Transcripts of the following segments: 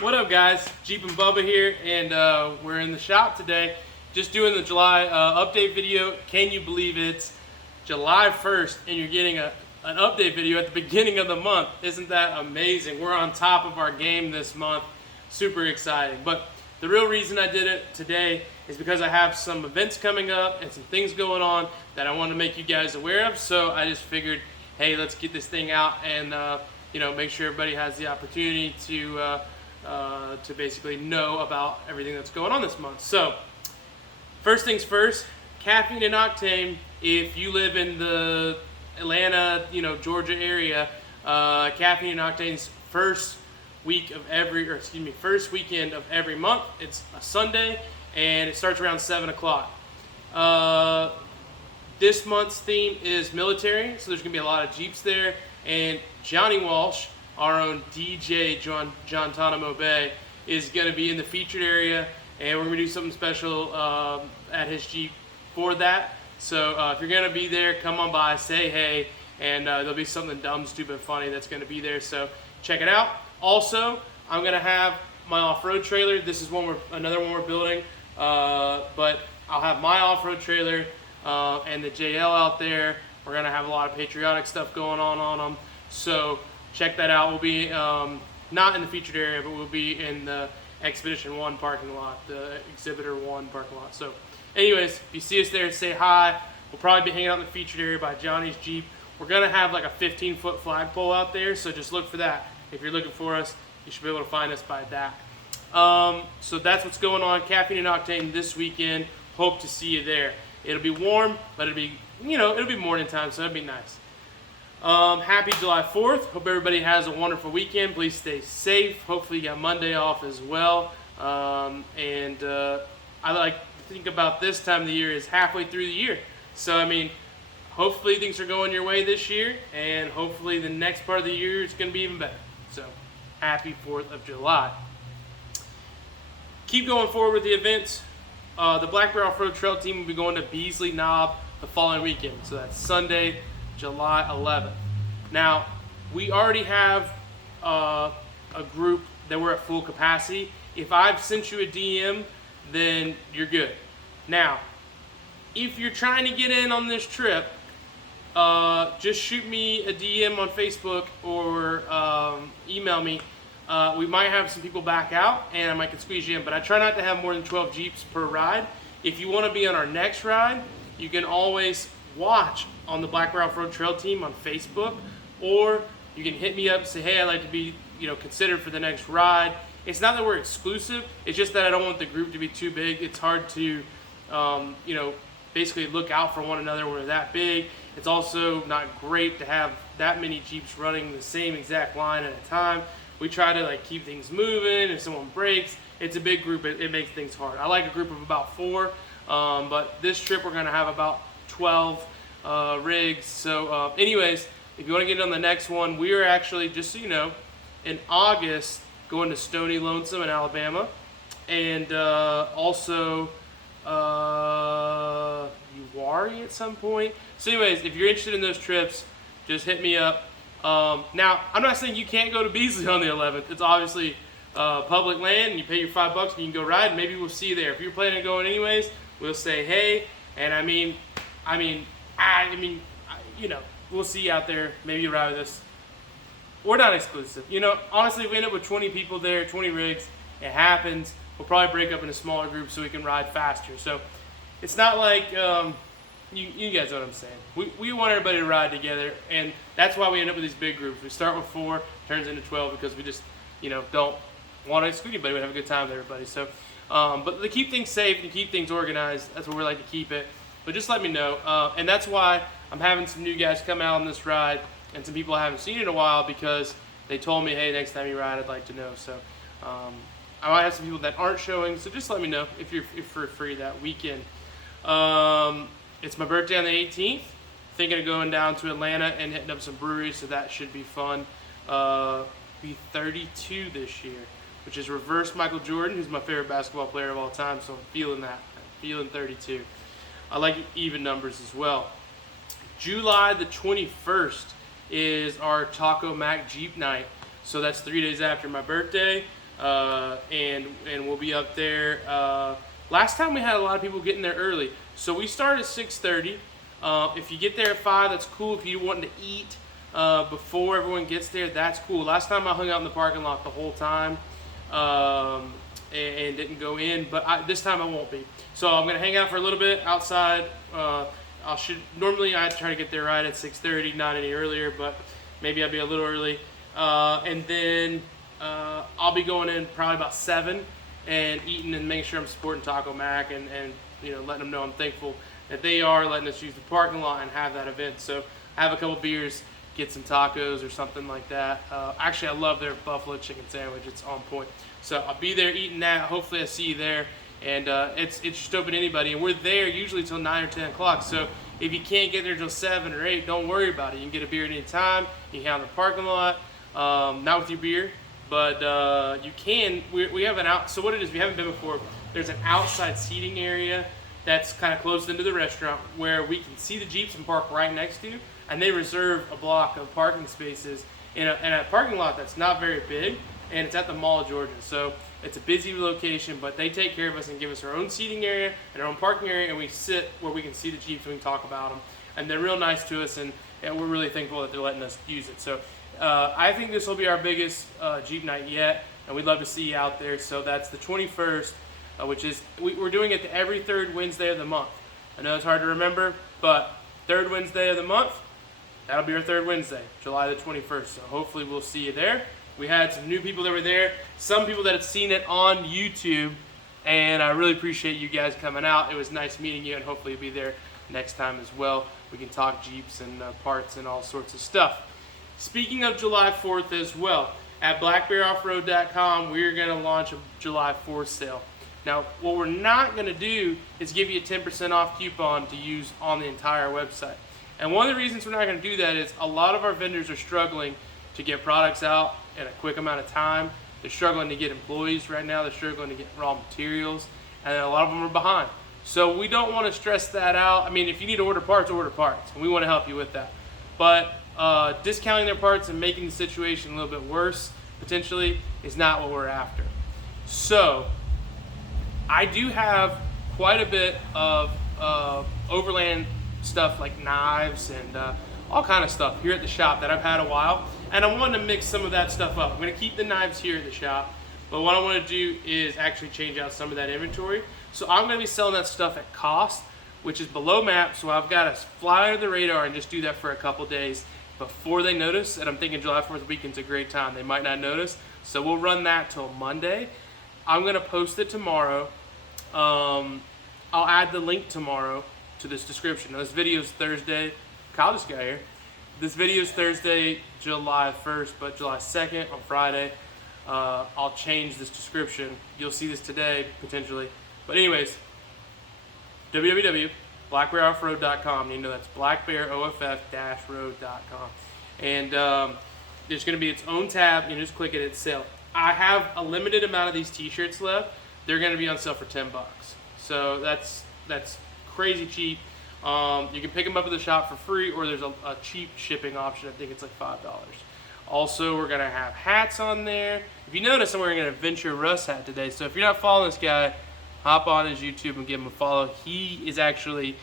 What up, guys? Jeep and Bubba here, and we're in the shop today just doing the July update video. Can you believe it's July 1st and you're getting an update video at the beginning of the month? Isn't that amazing? We're on top of our game this month. Super exciting. But the real reason I did it today is because I have some events coming up and some things going on that I want to make you guys aware of. So I just figured, hey, let's get this thing out and make sure everybody has the opportunity to basically know about everything that's going on this month. So, first things first, Caffeine and Octane. If you live in the Atlanta, Georgia area, Caffeine and Octane's first weekend of every month. It's a Sunday, and it starts around 7 o'clock. This month's theme is military, so there's gonna be a lot of Jeeps there, and Johnny Walsh, our own DJ John Tanamo Bay, is going to be in the featured area, and we're going to do something special at his Jeep for that. So if you're going to be there, come on by, say hey, and there'll be something dumb, stupid, funny that's going to be there. So check it out. Also, I'm going to have my off-road trailer. This is another one we're building, but I'll have my off-road trailer and the JL out there. We're going to have a lot of patriotic stuff going on them. So check that out. We'll be not in the featured area, but we'll be in the Expedition 1 parking lot, the Exhibitor 1 parking lot. So anyways, if you see us there, say hi. We'll probably be hanging out in the featured area by Johnny's Jeep. We're going to have like a 15-foot flagpole out there, so just look for that. If you're looking for us, you should be able to find us by that. So that's what's going on. Caffeine and Octane this weekend. Hope to see you there. It'll be warm, but it'll be morning time, so it'll be nice. Happy July 4th. Hope everybody has a wonderful weekend. Please stay safe. Hopefully you got Monday off as well. I like to think about this time of the year as halfway through the year. So, hopefully things are going your way this year, and hopefully the next part of the year is going to be even better. So, happy 4th of July. Keep going forward with the events. The Blackboard Off-Road Trail team will be going to Beasley Knob the following weekend. So that's Sunday, July 11th. Now, we already have a group that we're at full capacity. If I've sent you a DM, then you're good. Now, if you're trying to get in on this trip, just shoot me a DM on Facebook or email me. We might have some people back out, and I might can squeeze you in, but I try not to have more than 12 Jeeps per ride. If you want to be on our next ride, you can always watch on the Blackboard Off-Road Trail team on Facebook, or you can hit me up and say, hey, I'd like to be considered for the next ride. It's not that we're exclusive, it's just that I don't want the group to be too big. It's hard to basically look out for one another when we're that big. It's also not great to have that many Jeeps running the same exact line at a time. We try to keep things moving. If someone breaks, it's a big group, it makes things hard. I like a group of about 4, but this trip we're going to have about 12 rigs. So anyways, if you want to get on the next one, we are actually, just so you know, in August going to Stony Lonesome in Alabama, and also Uwharrie at some point. So anyways, if you're interested in those trips, just hit me up. Now, I'm not saying you can't go to Beasley on the 11th. It's obviously public land, and you pay your $5 and you can go ride, and maybe we'll see you there. If you're planning on going anyways, we'll say hey, and we'll see you out there. Maybe you ride with us. We're not exclusive. Honestly, if we end up with 20 people there, 20 rigs, it happens. We'll probably break up into smaller groups so we can ride faster. So it's not like, you guys know what I'm saying. We want everybody to ride together, and that's why we end up with these big groups. We start with 4, turns into 12 because we just, don't want to exclude anybody. We have a good time with everybody. So, but to keep things safe and keep things organized, that's where we like to keep it. But just let me know. And that's why I'm having some new guys come out on this ride, and some people I haven't seen in a while because they told me, hey, next time you ride, I'd like to know. So I might have some people that aren't showing, so just let me know if you're free that weekend. It's my birthday on the 18th. Thinking of going down to Atlanta and hitting up some breweries, so that should be fun. Be 32 this year, which is reverse Michael Jordan, who's my favorite basketball player of all time, so I'm feeling that. I'm feeling 32. I like even numbers as well. July the 21st is our Taco Mac Jeep night. So that's 3 days after my birthday. and we'll be up there. Last time we had a lot of people getting there early, so we start at 6:30. If you get there at 5, that's cool. If you want to eat before everyone gets there, that's cool. Last time I hung out in the parking lot the whole time and didn't go in, but this time I won't be. So I'm gonna hang out for a little bit outside. Normally I try to get there right at 6:30, not any earlier, but maybe I'll be a little early. And then I'll be going in probably about 7 and eating and making sure I'm supporting Taco Mac and letting them know I'm thankful that they are letting us use the parking lot and have that event. So have a couple beers, get some tacos or something like that. Actually, I love their buffalo chicken sandwich. It's on point. So I'll be there eating that. Hopefully I see you there. And it's just open to anybody. And we're there usually till 9 or 10 o'clock. So if you can't get there till 7 or 8, don't worry about it. You can get a beer at any time. You can hang out in the parking lot. Not with your beer, but you can. We have an out. So what it is, we haven't been before. There's an outside seating area that's kind of closed into the restaurant where we can see the Jeeps and park right next to. And they reserve a block of parking spaces in a parking lot that's not very big, and it's at the Mall of Georgia. So it's a busy location, but they take care of us and give us our own seating area and our own parking area, and we sit where we can see the Jeeps and we can talk about them. And they're real nice to us, and we're really thankful that they're letting us use it. So I think this will be our biggest Jeep night yet, and we'd love to see you out there. So that's the 21st, which is, we're doing it every third Wednesday of the month. I know it's hard to remember, but third Wednesday of the month, that'll be our third Wednesday, July the 21st. So hopefully we'll see you there. We had some new people that were there, some people that had seen it on YouTube, and I really appreciate you guys coming out. It was nice meeting you, and hopefully you'll be there next time as well. We can talk Jeeps and parts and all sorts of stuff. Speaking of July 4th as well, at blackbearoffroad.com, we're going to launch a July 4th sale. Now, what we're not going to do is give you a 10% off coupon to use on the entire website. And one of the reasons we're not going to do that is a lot of our vendors are struggling to get products out in a quick amount of time. They're struggling to get employees right now. They're struggling to get raw materials. And a lot of them are behind. So we don't want to stress that out. I mean, if you need to order parts, and we want to help you with that. But discounting their parts and making the situation a little bit worse, potentially, is not what we're after. So I do have quite a bit of overland stuff like knives and all kind of stuff here at the shop that I've had a while, and I wanted to mix some of that stuff up. I'm going to keep the knives here at the shop, but what I want to do is actually change out some of that inventory. So I'm going to be selling that stuff at cost, which is below map, so I've got to fly under the radar and just do that for a couple days before they notice. And I'm thinking July 4th weekend's a great time. They might not notice, so we'll run that till Monday. I'm going to post it tomorrow. I'll add the link tomorrow to this description. Now, this video is Thursday. Kyle just got here. This video is Thursday, July 1st, but July 2nd on Friday, I'll change this description. You'll see this today, potentially. But anyways, www.blackbearoffroad.com. You know that's blackbearoff-road.com. And there's going to be its own tab. You just click it, it's sale. I have a limited amount of these t-shirts left. They're going to be on sale for $10. So that's crazy cheap. You can pick them up at the shop for free, or there's a cheap shipping option. I think it's like $5. Also, we're going to have hats on there. If you notice, I'm wearing an Adventure Russ hat today. So if you're not following this guy, hop on his YouTube and give him a follow. He is actually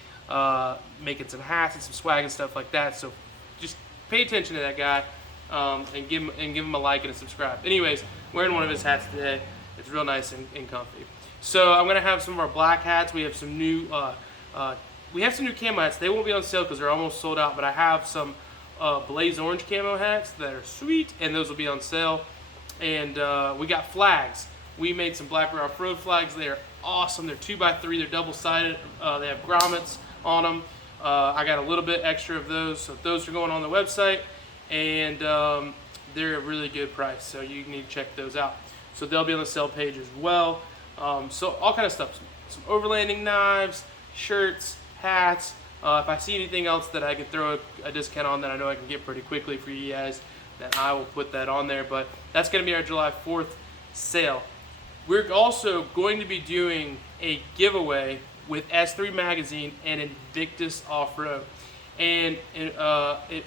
making some hats and some swag and stuff like that. So just pay attention to that guy and give him a like and a subscribe. Anyways, wearing one of his hats today. It's real nice and comfy. So I'm gonna have some of our black hats. We have some new camo hats. They won't be on sale because they're almost sold out. But I have some blaze orange camo hats that are sweet, and those will be on sale. And we got flags. We made some Black Bear Off-Road flags. They are awesome. They're 2x3. They're double-sided. They have grommets on them. I got a little bit extra of those, so those are going on the website, and they're a really good price. So you need to check those out. So they'll be on the sale page as well. So all kind of stuff. Some overlanding knives, shirts, hats. If I see anything else that I can throw a discount on that I know I can get pretty quickly for you guys, then I will put that on there. But that's going to be our July 4th sale. We're also going to be doing a giveaway with S3 Magazine and Invictus Off-Road. And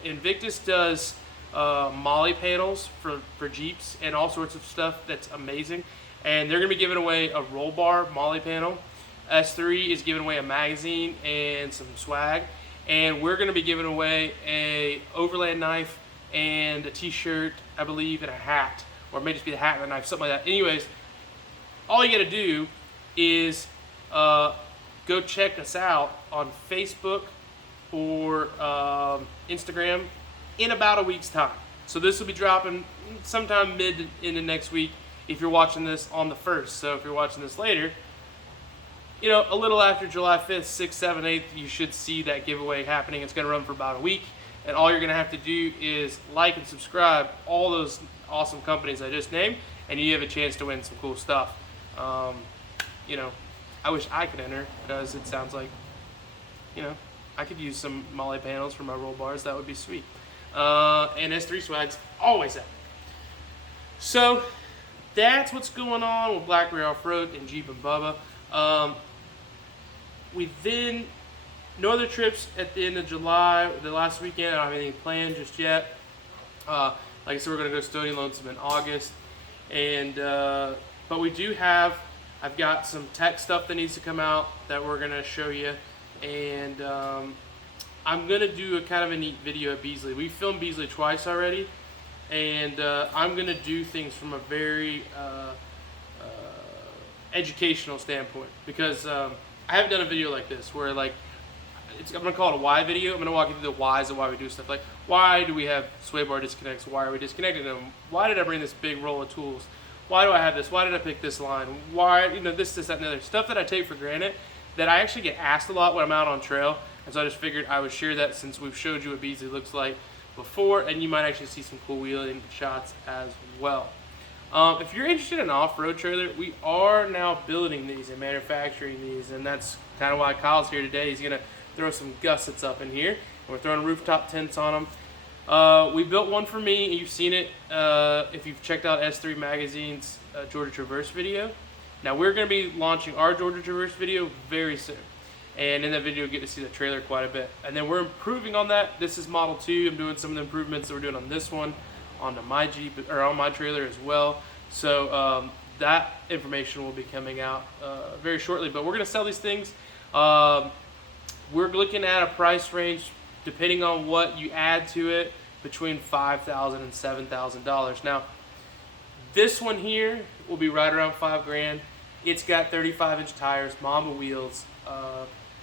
Invictus does Molly panels for Jeeps and all sorts of stuff that's amazing. And they're going to be giving away a roll bar Molly panel. S3 is giving away a magazine and some swag. And we're going to be giving away a overland knife and a t-shirt, I believe, and a hat. Or it may just be the hat and a knife, something like that. Anyways, all you got to do is go check us out on Facebook or Instagram in about a week's time. So this will be dropping sometime mid into next week if you're watching this on the 1st. So if you're watching this later, you know, a little after July 5th, 6th, 7th, 8th, you should see that giveaway happening. It's going to run for about a week. And all you're going to have to do is like and subscribe all those awesome companies I just named, and you have a chance to win some cool stuff. You know, I wish I could enter because it sounds like, you know, I could use some Molly panels for my roll bars. That would be sweet. And S3 swag's always epic. So that's what's going on with Blackberry Off-Road and Jeep and Bubba. We then, no other trips at the end of July, the last weekend. I don't have anything planned just yet. Like I said, we're going to go to Stony Lonesome in August. And, but we do have, I've got some tech stuff that needs to come out that we're going to show you. And I'm going to do a kind of a neat video at Beasley. We filmed Beasley twice already. And I'm going to do things from a very educational standpoint. Because I haven't done a video like this where like, I'm going to call it a why video. I'm going to walk you through the whys of why we do stuff. Like, why do we have sway bar disconnects? Why are we disconnecting them? Why did I bring this big roll of tools? Why do I have this? Why did I pick this line? Why, you know, this, that, and the other. Stuff that I take for granted that I actually get asked a lot when I'm out on trail. And so I just figured I would share that since we've showed you what Beasley looks like before. And you might actually see some cool wheeling shots as well. If you're interested in an off-road trailer, we are now building these and manufacturing these. And that's kind of why Kyle's here today. He's going to throw some gussets up in here. And we're throwing rooftop tents on them. We built one for me. You've seen it if you've checked out S3 Magazine's Georgia Traverse video. Now we're going to be launching our Georgia Traverse video very soon. And in that video, you get to see the trailer quite a bit. And then we're improving on that. This is Model 2. I'm doing some of the improvements that we're doing on this one, onto my Jeep, or on my trailer as well. So that information will be coming out very shortly. But we're going to sell these things. We're looking at a price range, depending on what you add to it, between $5,000 and $7,000. Now, this one here will be right around $5,000. It's got 35-inch tires, Mamba wheels,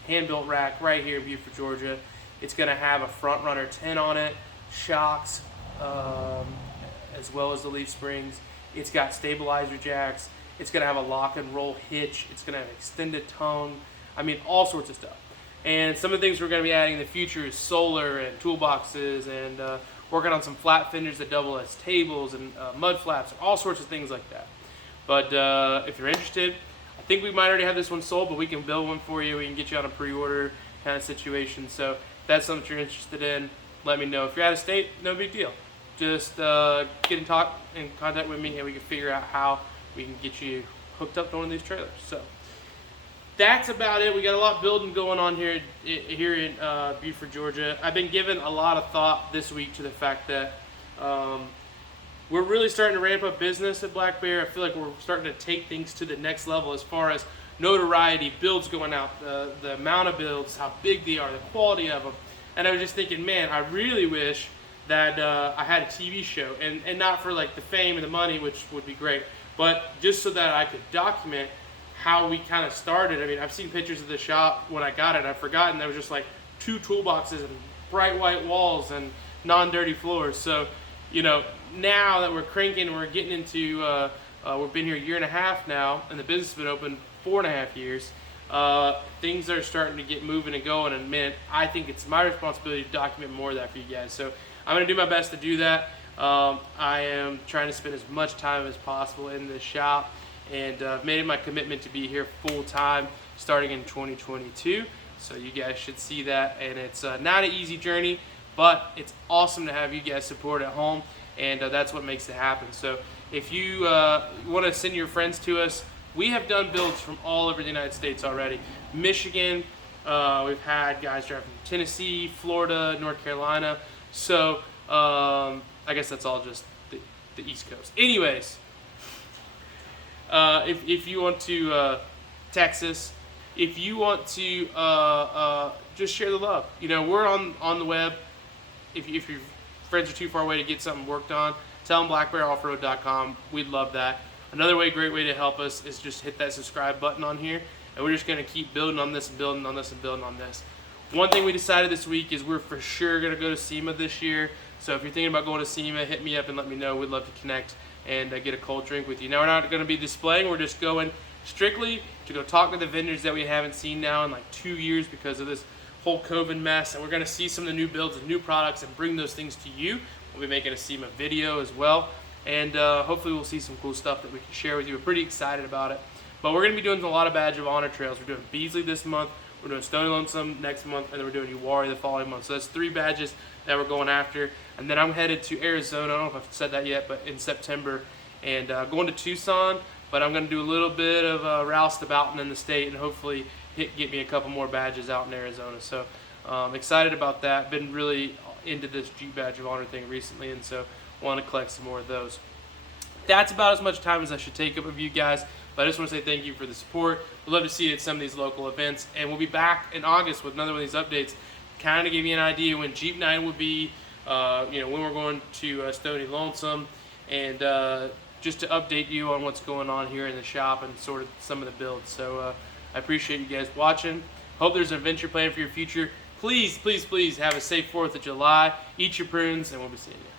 hand-built rack right here in Beaufort, Georgia. It's going to have a front runner 10 on it, shocks, as well as the leaf springs. It's got stabilizer jacks. It's going to have a lock and roll hitch. It's going to have extended tongue. I mean, all sorts of stuff. And some of the things we're going to be adding in the future is solar and toolboxes and working on some flat fenders that double as tables and mud flaps, all sorts of things like that. But if you're interested, I think we might already have this one sold, but we can build one for you. We can get you on a pre-order kind of situation. So if that's something you're interested in, let me know. If you're out of state, no big deal. Just get in contact with me and we can figure out how we can get you hooked up to one of these trailers. So that's about it. We got a lot building going on here in Beaufort, Georgia. I've been giving a lot of thought this week to the fact that we're really starting to ramp up business at Black Bear. I feel like we're starting to take things to the next level as far as notoriety, builds going out, the amount of builds, how big they are, the quality of them. And I was just thinking, man, I really wish that I had a TV show, and not for like the fame and the money, which would be great, but just so that I could document how we kind of started. I mean, I've seen pictures of the shop when I got it. I've forgotten there was just like 2 toolboxes and bright white walls and non-dirty floors. So, you know, now that we're cranking, we're getting into, we've been here a year and a half now, and the business has been open 4.5 years. Things are starting to get moving and going, and man, I think it's my responsibility to document more of that for you guys. So I'm going to do my best to do that. I am trying to spend as much time as possible in this shop, and made it my commitment to be here full time starting in 2022. So you guys should see that, and it's not an easy journey, but it's awesome to have you guys support at home, and that's what makes it happen. So if you want to send your friends to us, we have done builds from all over the United States already. Michigan, we've had guys drive from Tennessee, Florida, North Carolina. So I guess that's all just the East Coast. Anyways, if you want to text us, if you want to just share the love. We're on the web. If your friends are too far away to get something worked on, tell them blackbearoffroad.com. We'd love that. Another great way to help us is just hit that subscribe button on here, and we're just going to keep building on this and building on this and building on this. One thing we decided this week is we're for sure going to go to SEMA this year. So if you're thinking about going to SEMA, hit me up and let me know. We'd love to connect and get a cold drink with you. Now, we're not going to be displaying. We're just going strictly to go talk to the vendors that we haven't seen now in like 2 years because of this whole COVID mess. And we're going to see some of the new builds and new products and bring those things to you. We'll be making a SEMA video as well. And hopefully we'll see some cool stuff that we can share with you. We're pretty excited about it. But we're going to be doing a lot of Badge of Honor trails. We're doing Beasley this month. We're doing Stony Lonesome next month, and then we're doing Uwharrie the following month. So that's 3 badges that we're going after. And then I'm headed to Arizona. I don't know if I've said that yet, but in September. And going to Tucson. But I'm going to do a little bit of roustabouting in the state and hopefully get me a couple more badges out in Arizona. So excited about that. Been really into this Jeep Badge of Honor thing recently, and so want to collect some more of those. That's about as much time as I should take up of you guys. But I just want to say thank you for the support. We'd love to see you at some of these local events. And we'll be back in August with another one of these updates. Kind of give you an idea when Jeep Night will be, when we're going to Stony Lonesome. And just to update you on what's going on here in the shop and sort of some of the builds. So I appreciate you guys watching. Hope there's an adventure plan for your future. Please, please, please have a safe 4th of July. Eat your prunes, and we'll be seeing you.